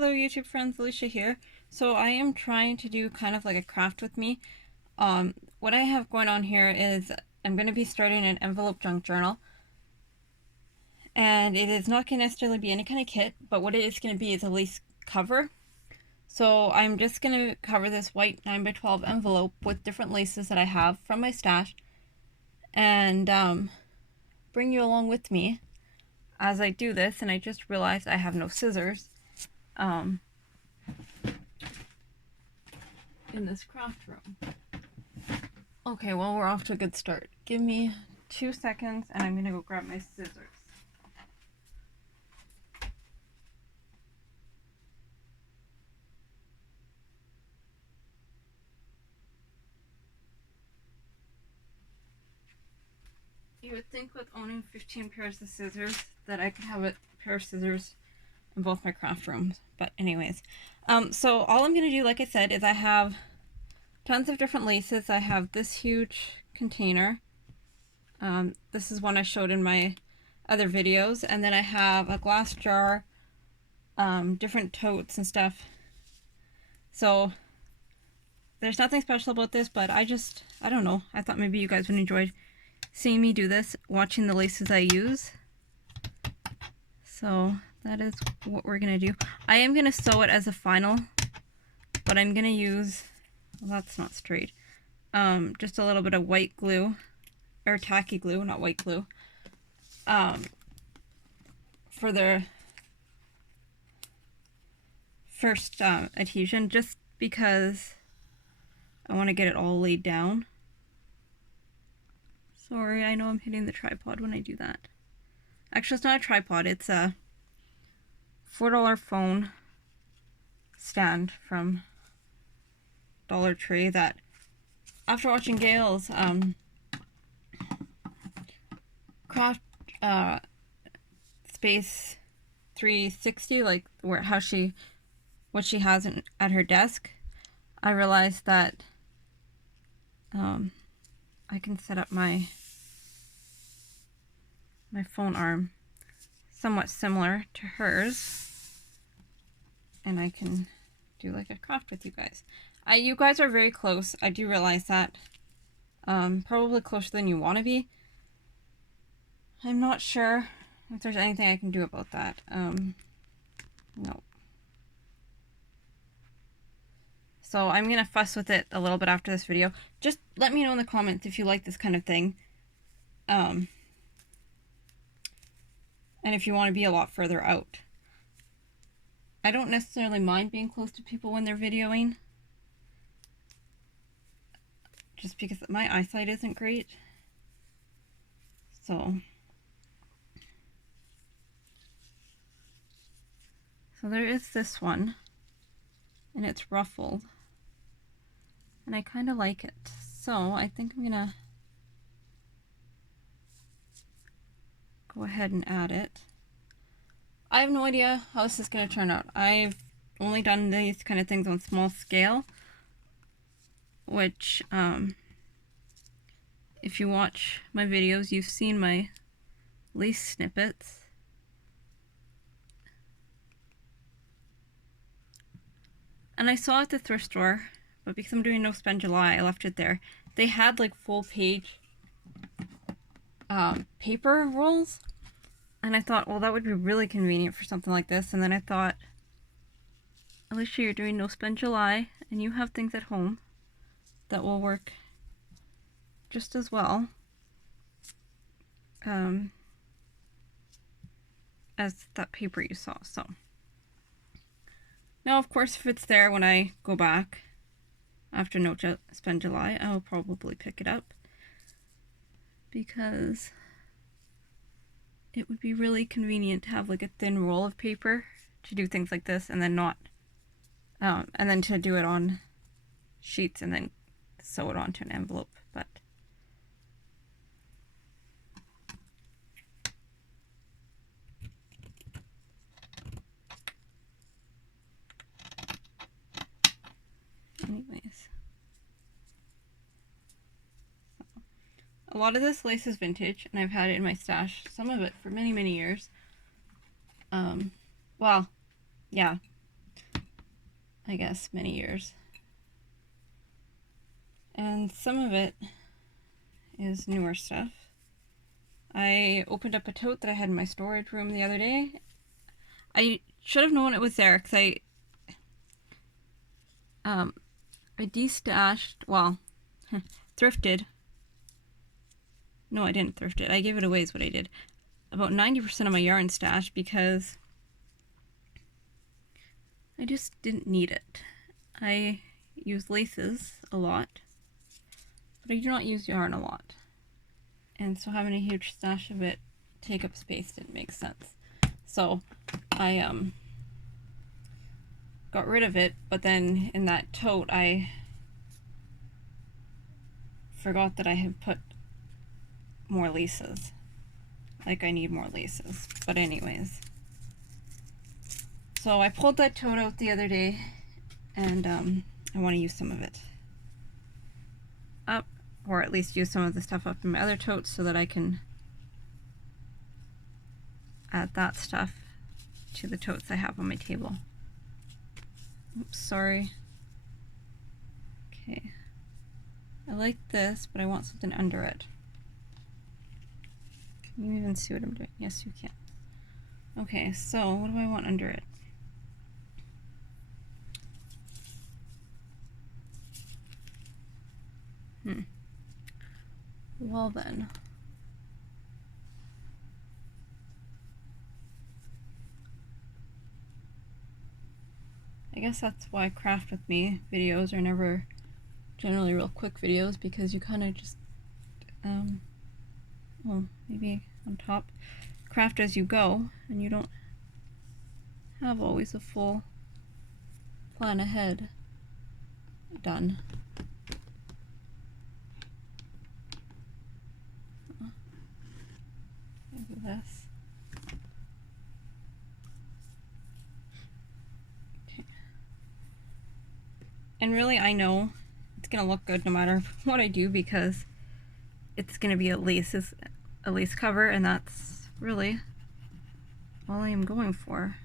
Hello YouTube friends, Alicia here. So I am trying to do kind of like a craft with me. What I have going on here is I'm going to be starting an envelope junk journal. And it is not going to necessarily be any kind of kit, but what it is going to be is a lace cover. So I'm just going to cover this white 9x12 envelope with different laces that I have from my stash. And bring you along with me as I do this. And I just realized I have no scissors. In this craft room. Okay, well, we're off to a good start. Give me 2 seconds and I'm gonna go grab my scissors. You would think with owning 15 pairs of scissors that I could have a pair of scissors in both my craft rooms. But anyways, so all I'm gonna do, like I said, is I have tons of different laces. I have this huge container. This is one I showed in my other videos. And then I have a glass jar, different totes and stuff. So there's nothing special about this, but I don't know. I thought maybe you guys would enjoy seeing me do this, watching the laces I use. So that is what we're going to do. I am going to sew it as a final, but I'm going to use, well, that's not straight, just a little bit of white glue, or tacky glue, not white glue, for the first adhesion, just because I want to get it all laid down. Sorry, I know I'm hitting the tripod when I do that. Actually, it's not a tripod, it's a $4 phone stand from Dollar Tree that, after watching Gail's craft space 360, like what she has at her desk, I realized that I can set up my phone arm somewhat similar to hers, and I can do like a craft with you guys. You guys are very close. I do realize that. Probably closer than you want to be. I'm not sure if there's anything I can do about that. No. So I'm gonna fuss with it a little bit after this video. Just let me know in the comments if you like this kind of thing. And if you want to be a lot further out. I don't necessarily mind being close to people when they're videoing, just because my eyesight isn't great. So there is this one, and it's ruffled, and I kind of like it. So I think I'm gonna go ahead and add it. I have no idea how this is gonna turn out. I've only done these kind of things on small scale, which if you watch my videos, you've seen my lace snippets. And I saw it at the thrift store, but because I'm doing no spend July, I left it there. They had like full page paper rolls, and I thought, well, that would be really convenient for something like this. And then I thought, Alicia, you're doing no spend July, and you have things at home that will work just as well as that paper you saw. So now, of course, if it's there when I go back after no spend July, I'll probably pick it up, because it would be really convenient to have like a thin roll of paper to do things like this, and then not and then to do it on sheets and then sew it onto an envelope. But anyways, a lot of this lace is vintage, and I've had it in my stash, some of it for many years. Well, yeah, I guess, many years. And some of it is newer stuff. I opened up a tote that I had in my storage room the other day. I should have known it was there because I destashed, well, thrifted. No, I didn't thrift it. I gave it away is what I did. About 90% of my yarn stash because I just didn't need it. I use laces a lot, but I do not use yarn a lot. And so having a huge stash of it take up space didn't make sense. So I got rid of it, but then in that tote I forgot that I had put more laces. Like I need more laces. But anyways. So I pulled that tote out the other day and I want to use some of it up, or at least use some of the stuff up in my other totes so that I can add that stuff to the totes I have on my table. Oops, sorry. Okay. I like this, but I want something under it. Can you even see what I'm doing? Yes, you can. Okay, so what do I want under it? Well then. I guess that's why Craft With Me videos are never generally real quick videos, because you kind of just, well, maybe on top, craft as you go, and you don't have always a full plan ahead done. Maybe this. Okay. And really, I know it's gonna look good no matter what I do, because it's gonna be a lace cover, and that's really all I am going for.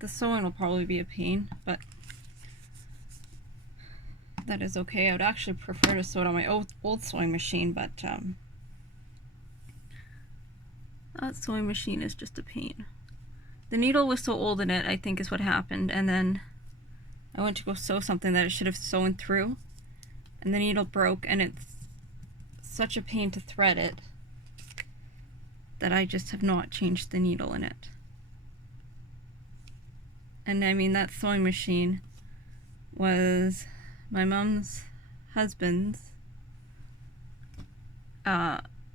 The sewing will probably be a pain, but that is okay. I would actually prefer to sew it on my old sewing machine, but that sewing machine is just a pain. The needle was so old in it, I think is what happened, and then I went to go sew something that it should have sewn through, and the needle broke, and it's such a pain to thread it that I just have not changed the needle in it. And I mean, that sewing machine was my mom's husband's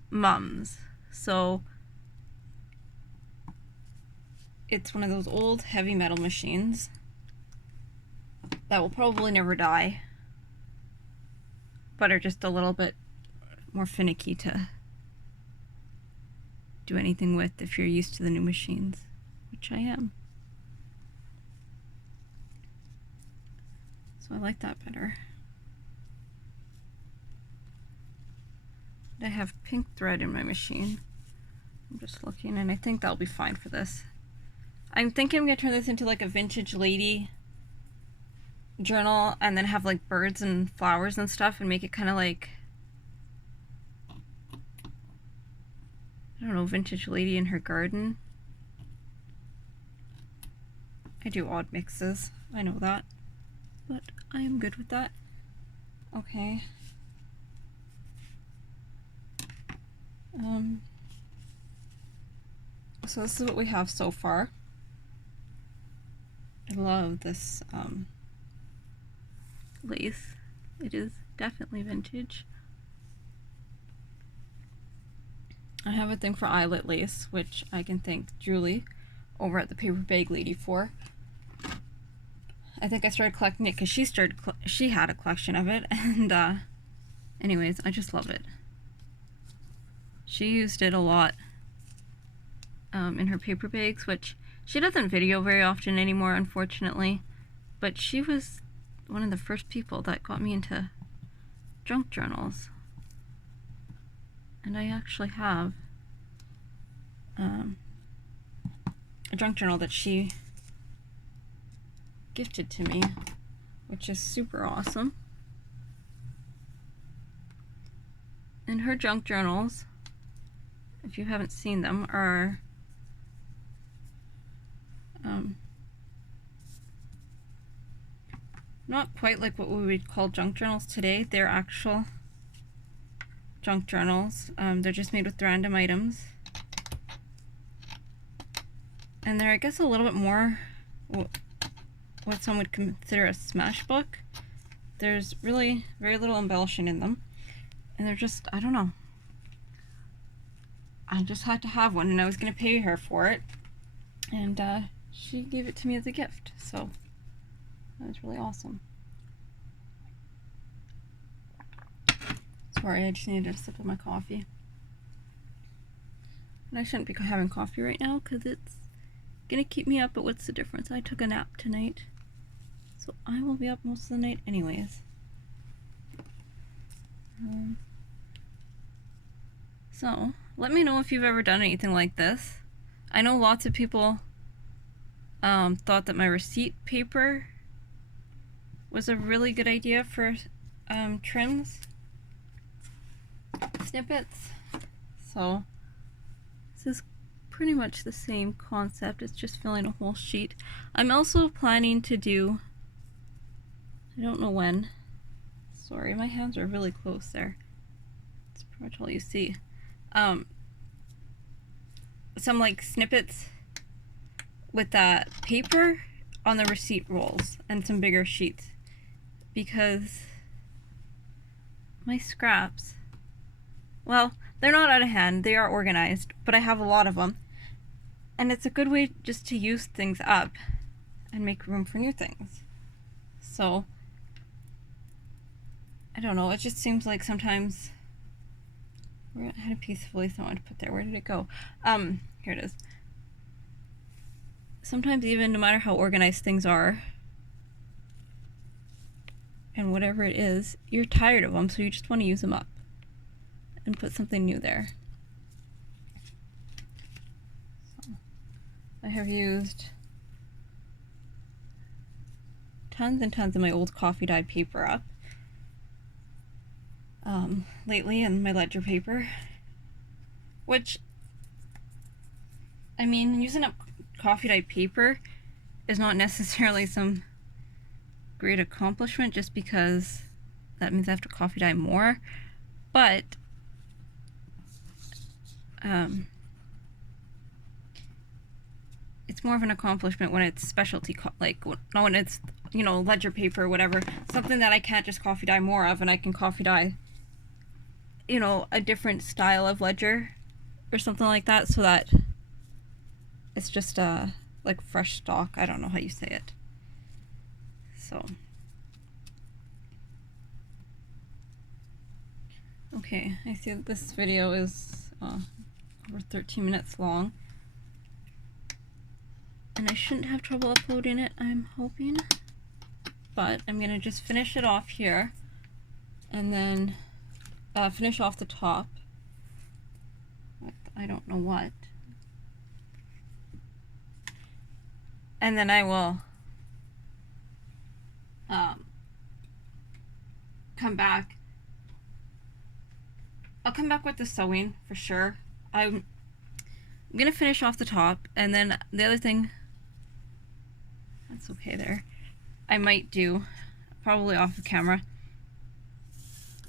mom's. So it's one of those old heavy metal machines that will probably never die, but are just a little bit more finicky to do anything with if you're used to the new machines, which I am. So I like that better. I have pink thread in my machine. I'm just looking, and I think that'll be fine for this. I'm thinking I'm gonna turn this into like a vintage lady journal, and then have like birds and flowers and stuff, and make it kind of like, I don't know, vintage lady in her garden. I do odd mixes, I know that, but I am good with that. Okay. So this is what we have so far. I love this lace. It is definitely vintage. I have a thing for eyelet lace, which I can thank Julie over at the Paper Bag Lady for. I think I started collecting it because she had a collection of it, and anyways, I just love it. She used it a lot in her paper bags, which she doesn't video very often anymore, unfortunately, but she was one of the first people that got me into junk journals. And I actually have a junk journal that she gifted to me, which is super awesome. And her junk journals, if you haven't seen them, are not quite like what we would call junk journals today. They're actual junk journals. They're just made with random items. And they're, I guess, a little bit more what some would consider a smash book. There's really very little embellishing in them. And they're just, I don't know. I just had to have one, and I was going to pay her for it. And she gave it to me as a gift. So that was really awesome. Sorry, I just needed a sip of my coffee. And I shouldn't be having coffee right now because it's gonna keep me up, but what's the difference? I took a nap tonight, so I will be up most of the night anyways. So let me know if you've ever done anything like this. I know lots of people thought that my receipt paper was a really good idea for trims, snippets. So this is pretty much the same concept. It's just filling a whole sheet. I'm also planning to do, I don't know when. Sorry, my hands are really close there. That's pretty much all you see. Some like snippets with that paper on the receipt rolls and some bigger sheets, because my scraps, well, they're not out of hand, they are organized, but I have a lot of them, and it's a good way just to use things up and make room for new things. So I don't know, it just seems like sometimes I had a piece of lace I wanted to put there. Where did it go? Here it is. Sometimes even no matter how organized things are and whatever it is, you're tired of them, so you just want to use them up and put something new there. So I have used tons and tons of my old coffee dyed paper up lately, and my ledger paper, which, I mean, using up coffee dyed paper is not necessarily some great accomplishment, just because that means I have to coffee dye more, but it's more of an accomplishment when it's specialty, like when it's, you know, ledger paper or whatever, something that I can't just coffee dye more of, and I can coffee dye, you know, a different style of ledger or something like that, so that it's just like fresh stock. I don't know how you say it. So okay, I see that this video is over 13 minutes long, and I shouldn't have trouble uploading it, I'm hoping, but I'm gonna just finish it off here and then finish off the top with I don't know what, and then I will come back. I'll come back with the sewing for sure. I'm gonna finish off the top, and then the other thing, that's okay there, I might do, probably off the camera,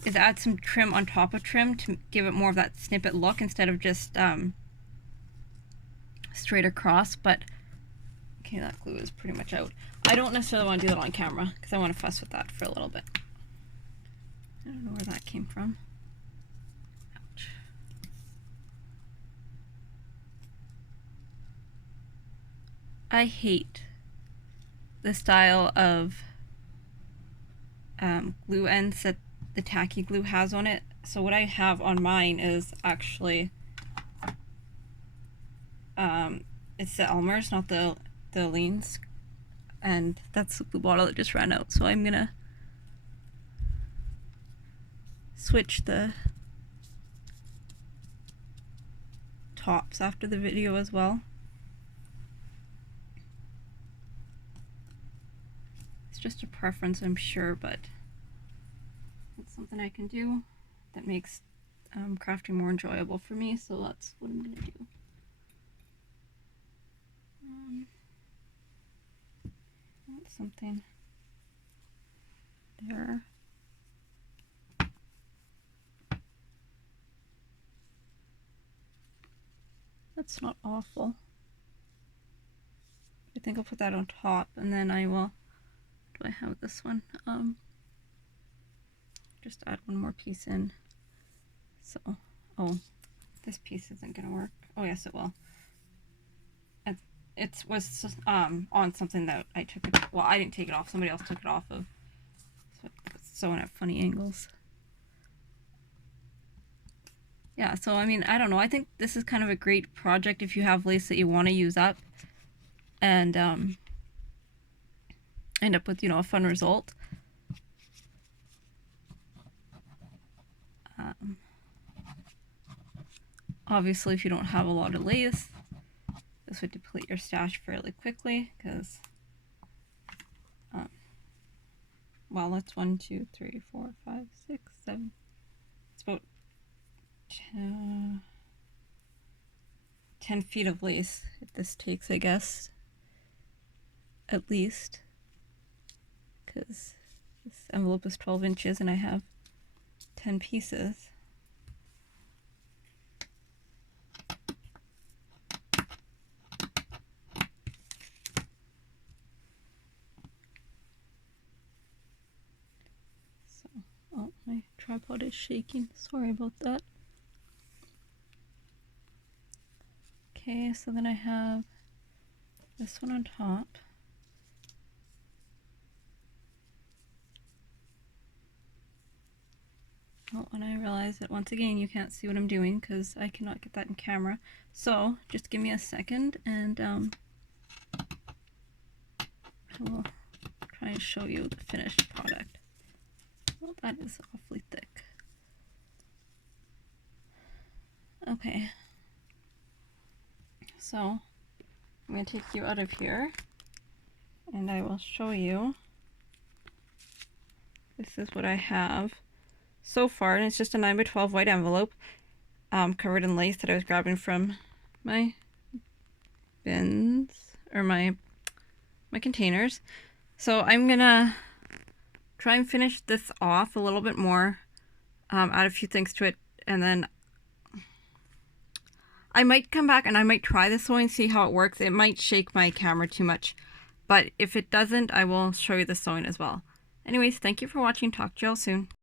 is add some trim on top of trim to give it more of that snippet look instead of just straight across. But okay, that glue is pretty much out. I don't necessarily want to do that on camera because I want to fuss with that for a little bit. I don't know where that came from. Ouch. I hate the style of glue ends that the tacky glue has on it. So what I have on mine is actually it's the Elmer's, not the Leans, and that's the glue bottle that just ran out. So I'm gonna switch the tops after the video as well. It's just a preference, I'm sure, but it's something I can do that makes crafting more enjoyable for me, so that's what I'm gonna do. That's something there. That's not awful. I think I'll put that on top, and then I will, do I have this one? Just add one more piece in. So, oh, this piece isn't gonna work. Oh yes, it will. It was on something that I took it, well, I didn't take it off, somebody else took it off of. So it's sewing at funny angles. Yeah, so I mean, I don't know, I think this is kind of a great project if you have lace that you want to use up and end up with, you know, a fun result. Obviously, if you don't have a lot of lace, this would deplete your stash fairly quickly because, well, that's 1, 2, 3, 4, 5, 6, 7. It's about 10 feet of lace this takes, I guess, at least, because this envelope is 12 inches and I have 10 pieces. So, oh, my tripod is shaking. Sorry about that. Okay, so then I have this one on top. Oh, and I realize that once again you can't see what I'm doing because I cannot get that in camera. So just give me a second and I will try and show you the finished product. Well, that is awfully thick. Okay. So I'm going to take you out of here and I will show you. This is what I have so far, and it's just a 9x12 white envelope covered in lace that I was grabbing from my bins or my containers. So I'm gonna try and finish this off a little bit more, add a few things to it, and then I might come back and I might try the sewing, see how it works. It might shake my camera too much, but if it doesn't, I will show you the sewing as well. Anyways, thank you for watching. Talk to you all soon.